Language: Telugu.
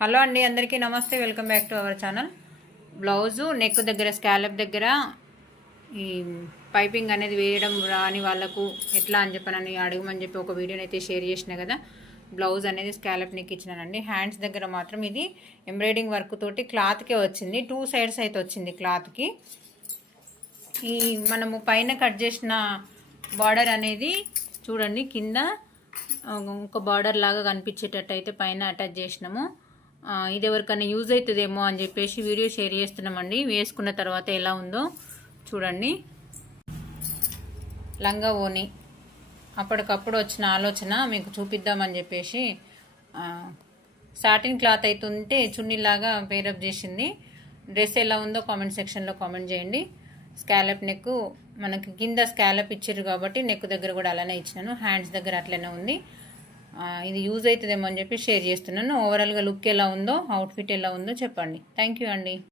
హలో అండి, అందరికీ నమస్తే. Welcome back to our channel. Blouse neck దగ్గర స్కాలప్ దగ్గర ఈ పైపింగ్ అనేది వేయడం రాని వాళ్ళకు ఎట్లా అని చెప్పనని అడగమని చెప్పి ఒక వీడియోని అయితే షేర్ చేసిన కదా. బ్లౌజ్ అనేది స్కాలప్ నెక్ ఇచ్చినానండి. హ్యాండ్స్ దగ్గర మాత్రం ఇది ఎంబ్రాయిడింగ్ వర్క్ తోటి క్లాత్కే వచ్చింది. 2 సైడ్స్ అయితే వచ్చింది క్లాత్కి. ఈ మనము పైన కట్ చేసిన బార్డర్ అనేది చూడండి, కింద ఒక బార్డర్ లాగా కనిపించేటట్టు అయితే పైన అటాచ్ చేసినాము. ఇది ఎవరికైనా యూజ్ అవుతుందేమో అని చెప్పేసి వీడియో షేర్ చేస్తున్నామండి. వేసుకున్న తర్వాత ఎలా ఉందో చూడండి. లంగా ఓని అప్పటికప్పుడు వచ్చిన ఆలోచన మీకు చూపిద్దామని చెప్పేసి సాటిన్ క్లాత్ అవుతుంటే చున్నీలాగా పేరప్ చేసింది. డ్రెస్ ఎలా ఉందో కామెంట్ సెక్షన్లో కామెంట్ చేయండి. స్కాలప్ నెక్ మనకి కింద స్కాలప్ ఇచ్చారు కాబట్టి నెక్ దగ్గర కూడా అలానే ఇచ్చినాను. హ్యాండ్స్ దగ్గర అట్లనే ఉంది. ఇది యూజ్ అవుతుందేమో అని చెప్పి షేర్ చేస్తున్నాను. ఓవరాల్గా లుక్ ఎలా ఉందో, అవుట్ఫిట్ ఎలా ఉందో చెప్పండి. థ్యాంక్ యూ అండి.